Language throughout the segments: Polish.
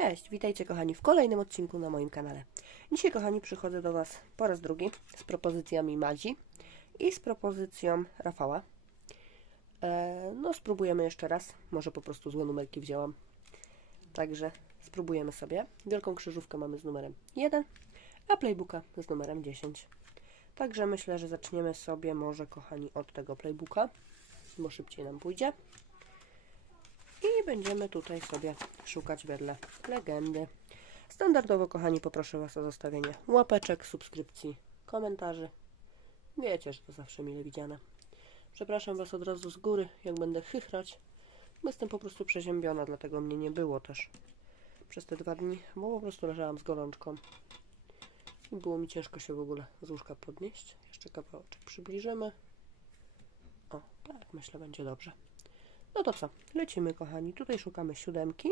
Cześć, witajcie kochani w kolejnym odcinku na moim kanale. Dzisiaj kochani przychodzę do Was po raz drugi z propozycjami Madzi i z propozycją Rafała. E, no spróbujemy jeszcze raz, może po prostu złe numerki wzięłam. Także spróbujemy sobie. Wielką krzyżówkę mamy z numerem 1, a playbooka z numerem 10. Także myślę, że zaczniemy sobie może kochani od tego playbooka, bo szybciej nam pójdzie. Będziemy tutaj sobie szukać wedle legendy. Standardowo, kochani, poproszę Was o zostawienie łapeczek, subskrypcji, komentarzy. Wiecie, że to zawsze mile widziane. Przepraszam Was od razu z góry, jak będę chychrać, jestem po prostu przeziębiona, dlatego mnie nie było też przez te dwa dni, bo po prostu leżałam z gorączką i było mi ciężko się w ogóle z łóżka podnieść. Jeszcze kawałeczek przybliżymy. O, tak, myślę, będzie dobrze. No to co? Lecimy, kochani. Tutaj szukamy siódemki,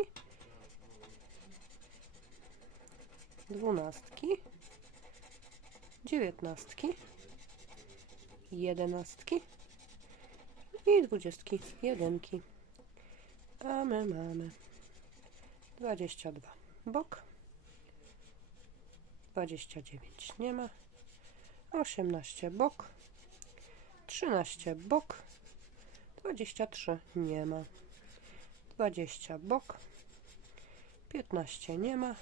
dwunastki, dziewiętnastki, jedenastki i dwudziestki jedynki. A my mamy dwadzieścia dwa. Bok. Dwadzieścia dziewięć. Nie ma. Osiemnaście. Bok. Trzynaście. Bok. 23 nie ma. 20 bok. 15 nie ma.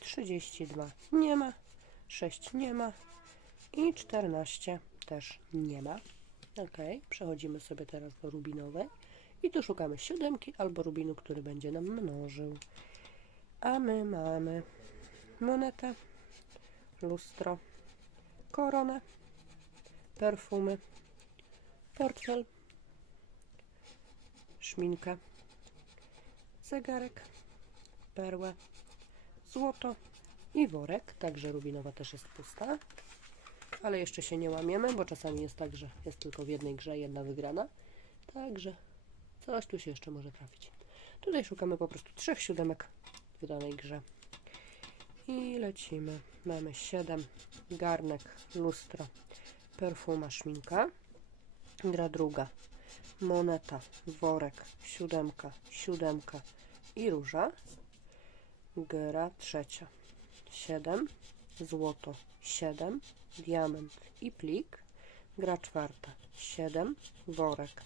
32 nie ma. 6 nie ma. I 14 też nie ma. Ok, przechodzimy sobie teraz do rubinowej. I tu szukamy siódemki albo rubinu, który będzie nam mnożył. A my mamy monetę, lustro, koronę, perfumy, portfel, szminkę, zegarek, perłę, złoto i worek. Także rubinowa też jest pusta. Ale jeszcze się nie łamiemy, bo czasami jest tak, że jest tylko w jednej grze jedna wygrana. Także coś tu się jeszcze może trafić. Tutaj szukamy po prostu trzech siódemek w danej grze. I lecimy. Mamy 7, garnek, lustro, perfuma, szminka. Gra druga moneta, worek, siódemka, siódemka i róża. Gra trzecia. Siedem, złoto, siedem, diament i plik. Gra czwarta. Siedem, worek,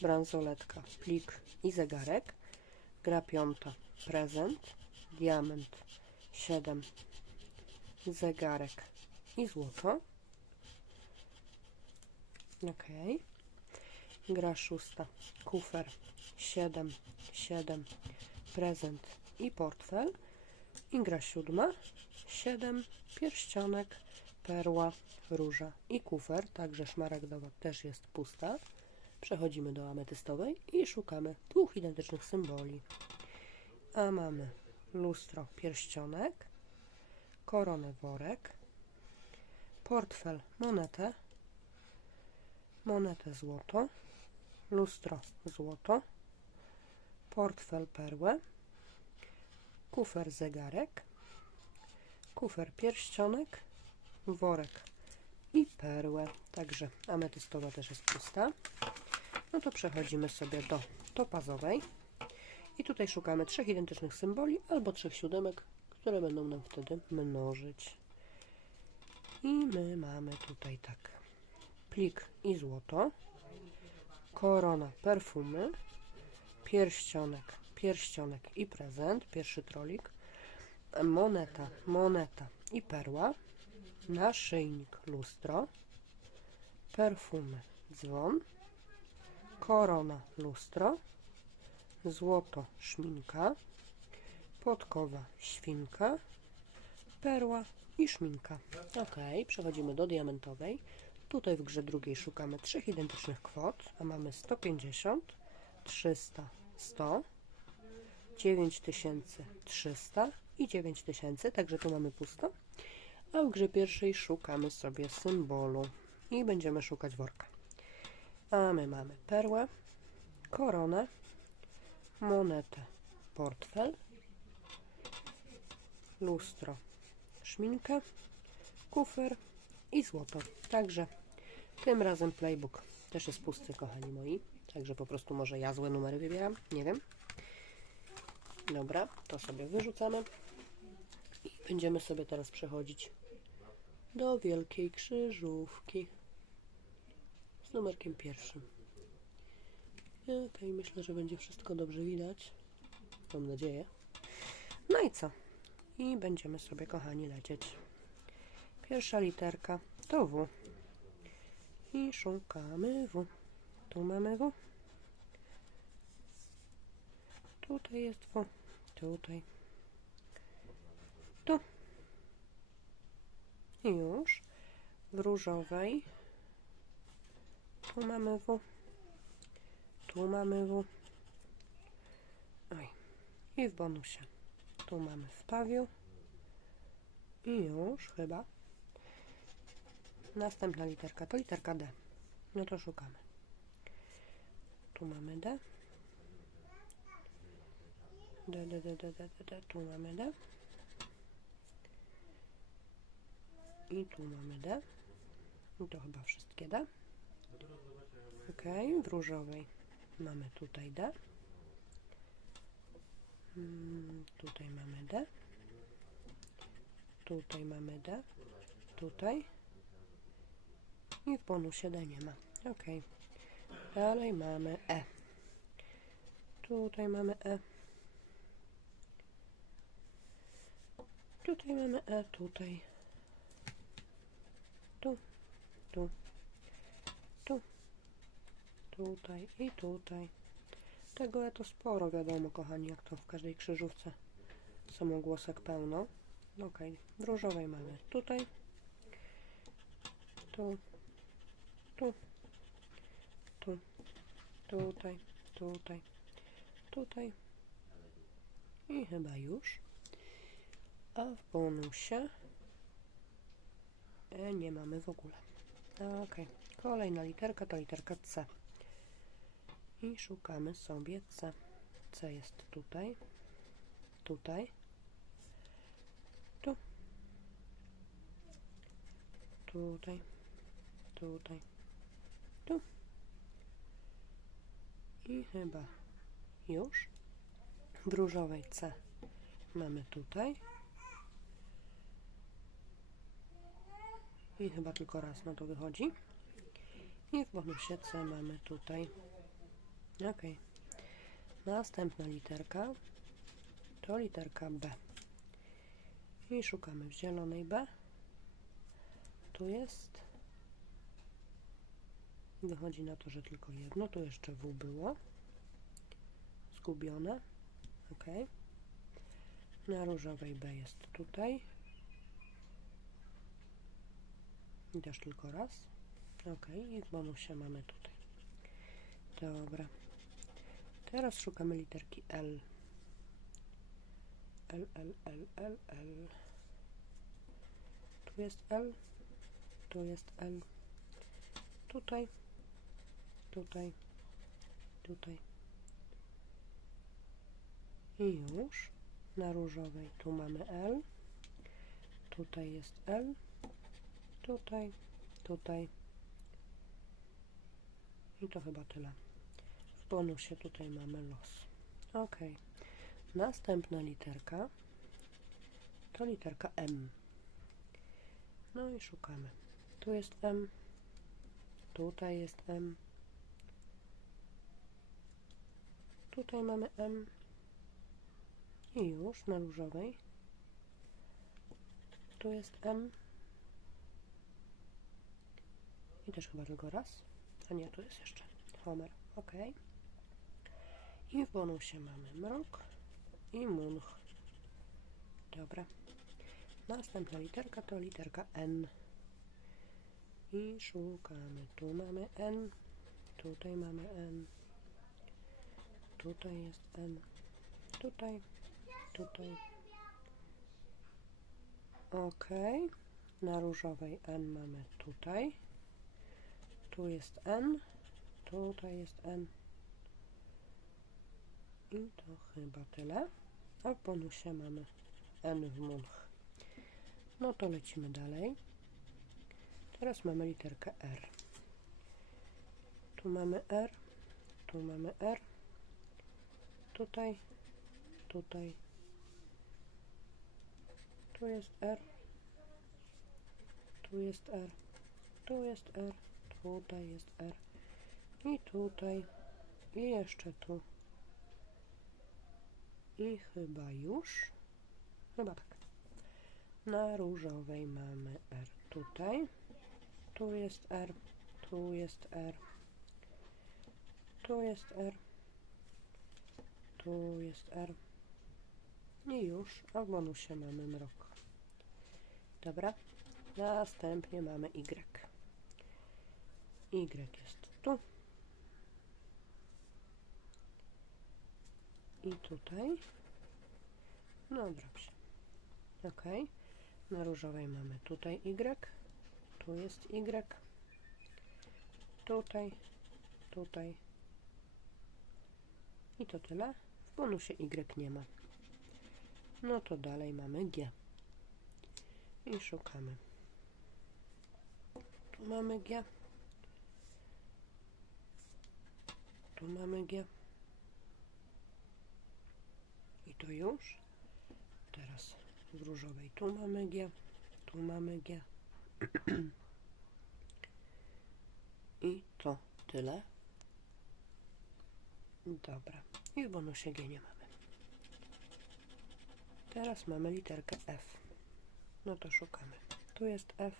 bransoletka, plik i zegarek. Gra piąta. Prezent, diament, siedem, zegarek i złoto. Okej. Okay. Gra szósta. Kufer. 7, 7. Prezent i portfel. I gra siódma. 7. Pierścionek, perła, róża i kufer. Także szmaragdowa też jest pusta. Przechodzimy do ametystowej i szukamy dwóch identycznych symboli. A mamy lustro, pierścionek, koronę, worek, portfel, monetę, monetę złoto, lustro złoto, portfel perłę, kufer zegarek, kufer pierścionek, worek i perłę. Także ametystowa też jest pusta. No to przechodzimy sobie do topazowej. I tutaj szukamy trzech identycznych symboli albo trzech siódemek, które będą nam wtedy mnożyć. I my mamy tutaj tak plik i złoto, korona, perfumy, pierścionek, pierścionek i prezent, pierwszy trolik, moneta, moneta i perła, naszyjnik, lustro, perfumy, dzwon, korona, lustro, złoto, szminka, podkowa, świnka, perła i szminka. Ok, przechodzimy do diamentowej. Tutaj w grze drugiej szukamy trzech identycznych kwot, a mamy 150, 300, 100, 9300 i 9000, także tu mamy pusto. A w grze pierwszej szukamy sobie symbolu i będziemy szukać worka. A my mamy perłę, koronę, monetę, portfel, lustro, szminkę, kufer i złoto. Także tym razem playbook też jest pusty, kochani moi. Także po prostu może ja złe numery wybieram, nie wiem. Dobra, to sobie wyrzucamy. I będziemy sobie teraz przechodzić do wielkiej krzyżówki z numerkiem pierwszym. Okej, myślę, że będzie wszystko dobrze widać. Mam nadzieję. No i co? I będziemy sobie, kochani, lecieć. Pierwsza literka to W. I szukamy W. Tu mamy W. Tutaj jest W. Tutaj. Tu. I już. W różowej. Tu mamy W. Tu mamy W. Oj. I w bonusie. Tu mamy w pawiu. I już chyba. Następna literka to literka D. No to szukamy. Tu mamy D. D, D, D, D, D, D, D. Tu mamy D. I tu mamy D. I to chyba wszystkie D. Ok, w różowej mamy tutaj D. Mm, Tutaj mamy D. Tutaj mamy D. Tutaj. I w bonusie D nie ma. Ok. Dalej mamy E. Tutaj mamy E. Tutaj mamy E, tutaj. Tu, tu, tu, tutaj i tutaj. Tego E to sporo, wiadomo, kochani, jak to w każdej krzyżówce samogłosek pełno. Ok, w różowej mamy tutaj, tu, tu, tu, tutaj, tutaj, tutaj. I chyba już. A w bonusie? E, nie mamy w ogóle. Ok, kolejna literka to literka C. I szukamy sobie C. C jest tutaj, tutaj, tu, tutaj, tutaj, tu i chyba już. W różowej C mamy tutaj. I chyba tylko raz na to wychodzi. I w bonusie C mamy tutaj. Ok. Następna literka to literka B. I szukamy w zielonej B. Tu jest. Wychodzi na to, że tylko jedno. Tu jeszcze W było. Zgubione. Ok. Na różowej B jest tutaj. I też tylko raz. Ok. I w bonusie mamy tutaj. Dobra. Teraz szukamy literki L. L, L, L, L, L. Tu jest L. Tu jest L. Tutaj. Tutaj. Tutaj. I już. Na różowej tu mamy L. Tutaj jest L. Tutaj. Tutaj. I to chyba tyle. W bonusie tutaj mamy los. Ok. Następna literka to literka M. No i szukamy. Tu jest M. Tutaj jest M. Tutaj mamy M. I już na różowej. Tu jest M. I też chyba tylko raz. A nie, tu jest jeszcze Homer. Ok. I w bonusie mamy mrok i munch. Dobra. Następna literka to literka N. I szukamy. Tu mamy N. Tutaj mamy N. Tutaj jest N. Tutaj. Tutaj. Ok. Na różowej N mamy tutaj. Tu jest N. Tutaj jest N. I to chyba tyle. A w bonusie mamy N w munch. No to lecimy dalej. Teraz mamy literkę R. Tu mamy R. Tu mamy R. Tutaj. tutaj. Tu jest R. Tu jest R. Tu jest R. Tutaj jest R. I tutaj. I jeszcze tu. I chyba już. Chyba tak. Na różowej mamy R tutaj. Tu jest R. Tu jest R. Tu jest R. Tu jest R. I już, a w bonusie mamy mrok. Dobra. Następnie mamy Y. Y jest tu. I tutaj. No dobrze. Ok. Na różowej mamy tutaj Y. Tu jest Y. Tutaj. Tutaj. I to tyle. Bonusie Y nie ma. No to dalej mamy G. I szukamy. Tu mamy G. Tu mamy G. I to już. Teraz w różowej. Tu mamy G. Tu mamy G. I to tyle. Dobra. I bonusie G nie mamy. Teraz mamy literkę F. No to szukamy. Tu jest F.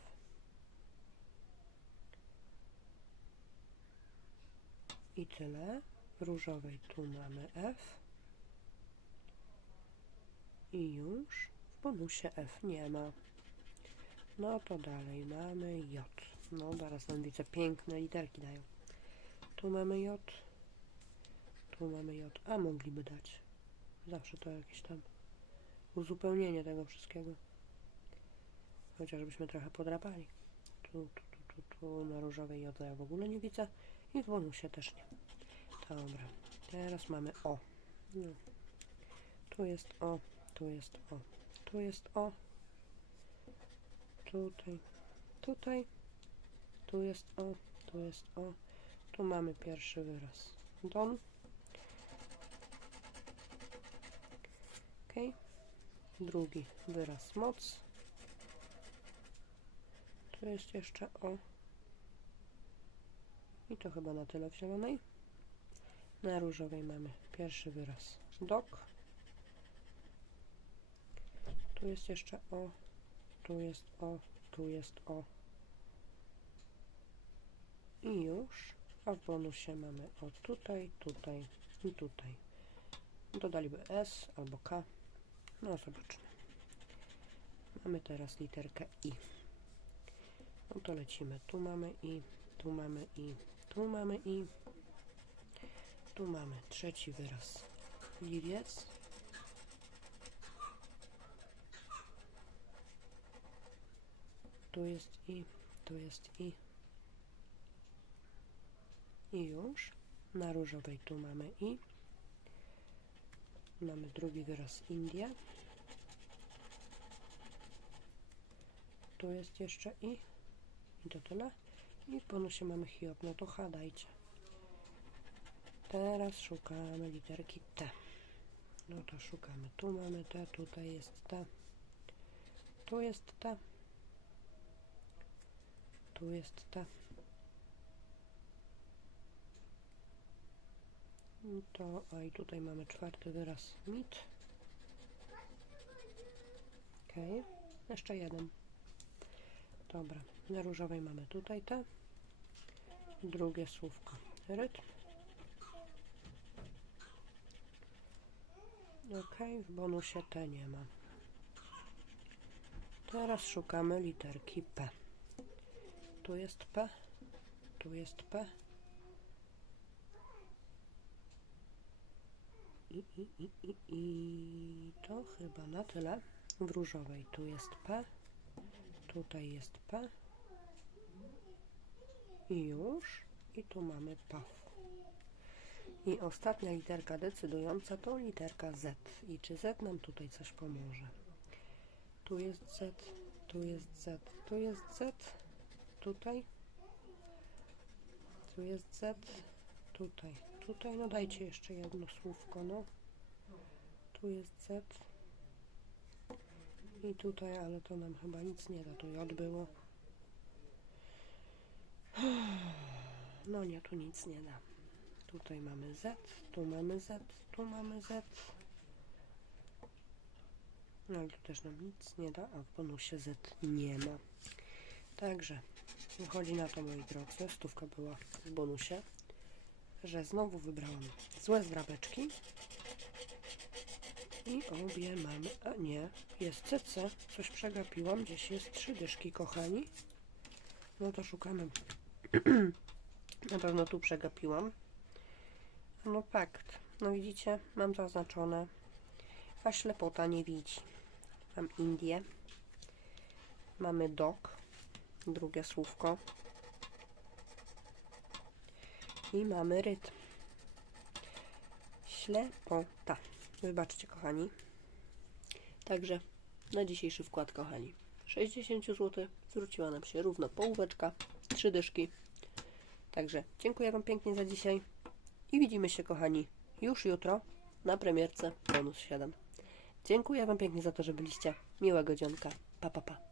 I tyle. W różowej tu mamy F. I już. W bonusie F nie ma. No to dalej mamy J. No zaraz nam widzę piękne literki dają. Tu mamy J. Tu mamy J. A mogliby dać. Zawsze to jakieś tam uzupełnienie tego wszystkiego. Chociażbyśmy trochę podrapali. Tu, tu, tu, tu, tu na różowej J ja w ogóle nie widzę. I w bonusie też nie. Dobra. Teraz mamy O. No. Tu jest O. Tu jest O. Tu jest O. Tutaj. Tutaj. Tu jest O. Tu jest O. Tu mamy pierwszy wyraz. Don. Drugi wyraz moc. Tu jest jeszcze O. I to chyba na tyle w zielonej. Na różowej mamy pierwszy wyraz dok. Tu jest jeszcze O. Tu jest O. Tu jest O. I już. A w bonusie mamy O tutaj, tutaj i tutaj. Dodaliby S albo K. No zobaczmy. Mamy teraz literkę I. No to lecimy. Tu mamy I, tu mamy I, tu mamy I. Tu mamy trzeci wyraz. Liwiec. Tu jest I, tu jest I. I już. Na różowej tu mamy I. Mamy drugi wyraz India. Tu jest jeszcze I. I to tyle. I w bonusie mamy Hiob. No to H dajcie. Teraz szukamy literki T. No to szukamy. Tu mamy T, tutaj jest T. Tu jest T. Tu jest T. To, a i tutaj mamy czwarty wyraz mit. Ok, jeszcze jeden. Dobra, na różowej mamy tutaj te. Drugie słówko. Rytm. Ok, w bonusie T nie ma. Teraz szukamy literki P. Tu jest P. Tu jest P. I, to chyba na tyle. W różowej tu jest P. Tutaj jest P. I już. I tu mamy PAW. I ostatnia literka decydująca to literka Z. I czy Z nam tutaj coś pomoże? Tu jest Z, tu jest Z, tu jest Z, tutaj. Tu jest Z, tutaj, tutaj. No dajcie jeszcze jedno słówko, no. Tu jest Z. I tutaj, ale to nam chyba nic nie da. Tu J było. No nie, tu nic nie da. Tutaj mamy Z, tu mamy Z, tu mamy Z. No ale tu też nam nic nie da, a w bonusie Z nie ma. Także wychodzi na to, moi drodzy, stówka była w bonusie, że znowu wybrałam złe zdrabeczki. I obie mamy, a nie, jest CC, coś przegapiłam, gdzieś jest trzy dyszki, kochani. No to szukamy. Na pewno tu przegapiłam. No pakt. No widzicie, mam zaznaczone. A ślepota nie widzi. Mam Indię. Mamy dok. Drugie słówko. I mamy rytm. Ślepota. Wybaczcie, kochani. Także na dzisiejszy wkład, kochani. 60 zł. Zwróciła nam się równo połóweczka. Trzy dyszki. Także dziękuję Wam pięknie za dzisiaj i widzimy się, kochani, już jutro na premierce Bonus 7. Dziękuję Wam pięknie za to, że byliście. Miłego dzionka. Pa, pa, pa.